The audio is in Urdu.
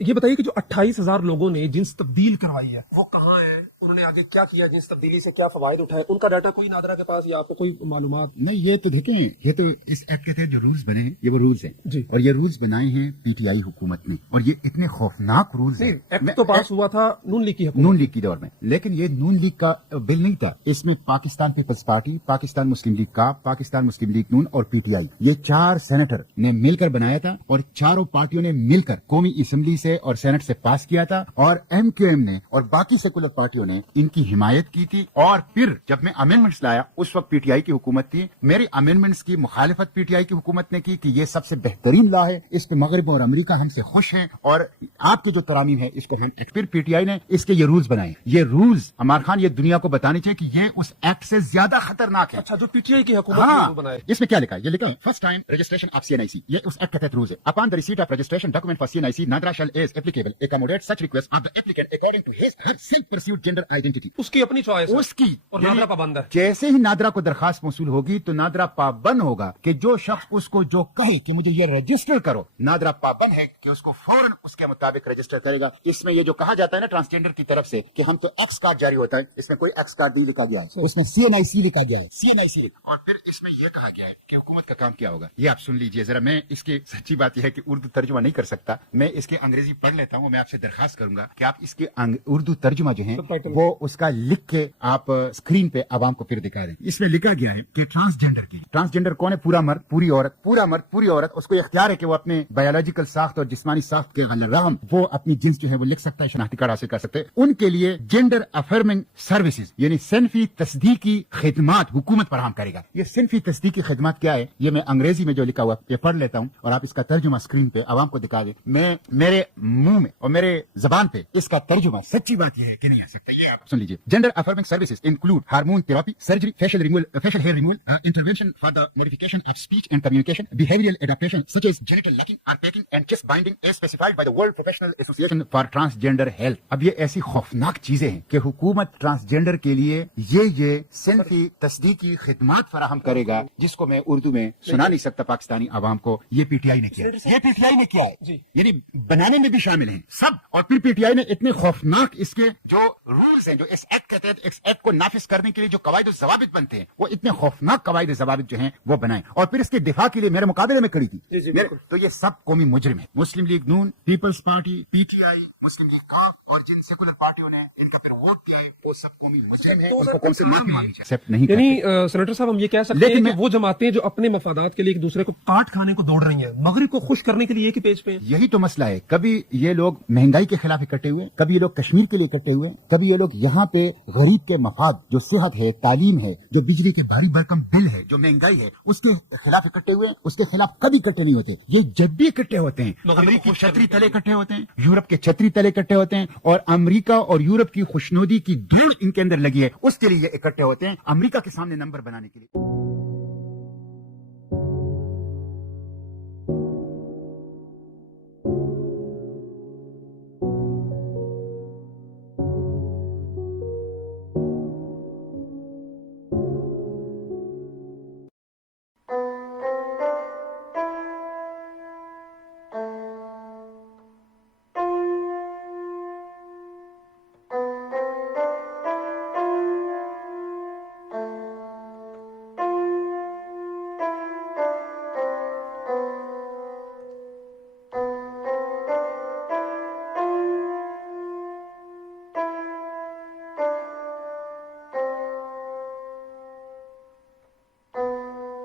یہ بتائیے کہ جو 28,000 لوگوں نے جنس تبدیل کروائی ہے وہ کہاں ہے، انہوں نے آگے کیا کیا، جنس تبدیلی سے کیا فوائد اٹھائے، ان کا ڈاٹا کوئی نادرا کے پاس یا آپ کو کوئی معلومات؟ نہیں، یہ تو دیکھیں، یہ تو اس ایکٹ کے تحت جو رولز بنے ہیں یہ وہ رولز ہیں جی، اور یہ رولز بنائے ہیں پی ٹی آئی حکومت نے، اور یہ اتنے خوفناک رولز ہیں۔ ایکٹ تو پاس ہوا تھا نون لیگ کی حکومت، نون لیگ کی دور میں، لیکن یہ نون لیگ کا بل نہیں تھا، اس میں پاکستان پیپلز پارٹی، پاکستان مسلم لیگ کا، پاکستان مسلم لیگ نون اور پی ٹی آئی، یہ 4 سینیٹر نے مل کر بنایا تھا اور چاروں پارٹیوں نے مل کر قومی اسمبلی سے اور سینٹ سے پاس کیا تھا، اور ایم کیو ایم نے اور باقی سیکولر پارٹیوں نے ان کی حمایت کی تھی۔ اور پھر جب میں امینڈمنٹس لایا اس وقت پی ٹی آئی کی حکومت تھی، میری امینڈمنٹس کی مخالفت پی ٹی آئی کی حکومت نے کی کہ یہ سب سے بہترین لا ہے، اس پہ مغرب اور امریکہ ہم سے خوش ہیں اور آپ کی جو ترامیم ہے اس کو ہم، پھر پی ٹی آئی نے اس کے یہ رولز بنائے۔ یہ رولز عمار خان یہ دنیا کو بتانے چاہیے کہ یہ اس ایکٹ سے زیادہ خطرناک ہے۔ اچھا، جو پی ٹی آئی کی حکومت نے وہ بنائے، اس میں کیا لکھا ہے؟ یہ لکھا first time registration of C N I C, یہ اس ایکٹ کے تحت رولز ہے۔ Upon the receipt of registration document for C N I C NADRA shall as applicable accommodate such request of the applicant according to his her self perceived gender identity. اس کی اپنی چوائس ہے، اس کی، اور نادرا پابند ہے۔ جیسے ہی نادرا کو درخواست موصول ہوگی تو نادرا پابند ہوگا کہ جو شخص اس کو جو کہے کہ مجھے یہ رجسٹر کرو، نادرا پابند ہے کہ اس کو فوراً اس کے مطابق رجسٹر کرے گا۔ اس میں یہ جو کہا جاتا ہے نا ٹرانسجینڈر کی طرف سے کہ ہم تو ایکس کارڈ جاری ہوتا ہے، اس میں کوئی ایکس کارڈ نہیں لکھا گیا ہے، اس میں سی این آئی سی لکھا گیا ہے، سی این آئی سی۔ اور پھر اس میں یہ کہا گیا ہے کہ حکومت کا کام کیا ہوگا، یہ آپ سن لیجئے ذرا۔ میں اس کی سچی بات یہ ہے کہ اردو ترجمہ نہیں کر سکتا، میں اس کے انگریزی پڑھ لیتا ہوں۔ میں آپ سے درخواست کروں گا کہ آپ اس کے اردو ترجمہ جو ہے وہ اس کا لکھ کے آپ اسکرین پہ عوام کو پھر دکھا دیں۔ اس میں لکھا گیا ہے کہ ٹرانسجینڈر کون ہے؟ پورا مرد، پوری عورت، پورا مرد، پوری عورت، اس کو اختیار ہے کہ وہ اپنے بایولوجیکل ساخت اور جسمانی ساخت کے رغم وہ اپنی جنس جو ہے وہ لکھ سکتا ہے، شناختی کارڈ حاصل کر سکتے ہیں۔ ان کے لیے جینڈر افرمنگ سروسز یعنی صنفی تصدیقی خدمات حکومت فراہم کرے گا۔ یہ صنفی تصدیقی خدمات کیا ہے؟ یہ میں انگریزی میں جو لکھا ہوا یہ پڑھ لیتا ہوں اور آپ اس کا ترجمہ اسکرین پہ عوام کو دکھا دیں۔ میں میرے منہ میں اور میرے زبان پہ اس کا ترجمہ سچی بات یہ ہے کہ نہیں آ سکتا، یہ آپ سن لیجیے۔ Gender affirming services include hormone therapy, surgery, facial hair removal, intervention for the modification of speech and communication, behavioral adaptation such as genital locking, unpacking and chest binding as specified by the World Professional Association for Transgender Health۔ اب یہ ایسی خوفناک چیزیں ہیں کہ حکومت ٹرانسجینڈر کے لیے یہ صنفی تصدیقی خدمات فراہم کرے گا، جس کو میں اردو میں سنا نہیں سکتا پاکستانی عوام کو۔ یہ پی ٹی آئی نے کیا، یہ پی ٹی آئی نے کیا ہے، یعنی بنانے میں بھی شامل ہیں سب۔ اور پھر پی ٹی آئی نے اتنے خوفناک اس کے جو رولز ہیں، جو اس ایکٹ کے تحت اس ایکٹ کو نافذ کرنے کے لیے جو قواعد و ضوابط بنتے ہیں، وہ اتنے خوفناک قواعد ضوابط جو ہیں وہ بنائیں، اور پھر اس کے دفاع کے لیے میرے مقابلے میں کھڑی تھی۔ تو یہ سب قومی مجرم ہیں۔ مسلم لیگ نون، Peoples Party, P T I, Muslim League کاف اور جن سیکولر پارٹیوں نے ان کا پھر ووٹ کیا ہے وہ سب قومی مجرم ہیں، ان کو کون سے معافی مانگنی چاہیے، ایکسپٹ نہیں کرتے۔ یعنی سینیٹر صاحب ہم یہ کہہ سکتے ہیں کہ وہ جماعتیں جو اپنے مفادات کے لیے ایک دوسرے کو کاٹ کھانے کو دوڑ رہی ہیں، مغرب کو خوش کرنے کے لیے ایک ہی پیج پہ ہیں۔ یہی تو مسئلہ ہے، کبھی یہ لوگ مہنگائی کے خلاف اکٹھے ہوئے، کبھی یہ لوگ کشمیر کے لیے اکٹھے ہوئے، کبھی یہ لوگ یہاں پہ غریب کے مفاد جو صحت ہے، تعلیم ہے، جو بجلی کے بھاری بھرکم بل ہے، جو مہنگائی ہے، اس کے خلاف اکٹھے ہوئے، اس کے خلاف کبھی اکٹھے نہیں ہوتے۔ یہ جب بھی اکٹھے ہوتے ہیں امریکی چھتری تلے اکٹھے ہوتے ہیں، یورپ کے چھتری تلے اکٹھے ہوتے ہیں، اور امریکہ اور یورپ کی خوشنودی کی دوڑ ان کے اندر لگی ہے، اس کے لیے یہ اکٹھے ہوتے ہیں، امریکہ کے سامنے نمبر بنانے کے لیے۔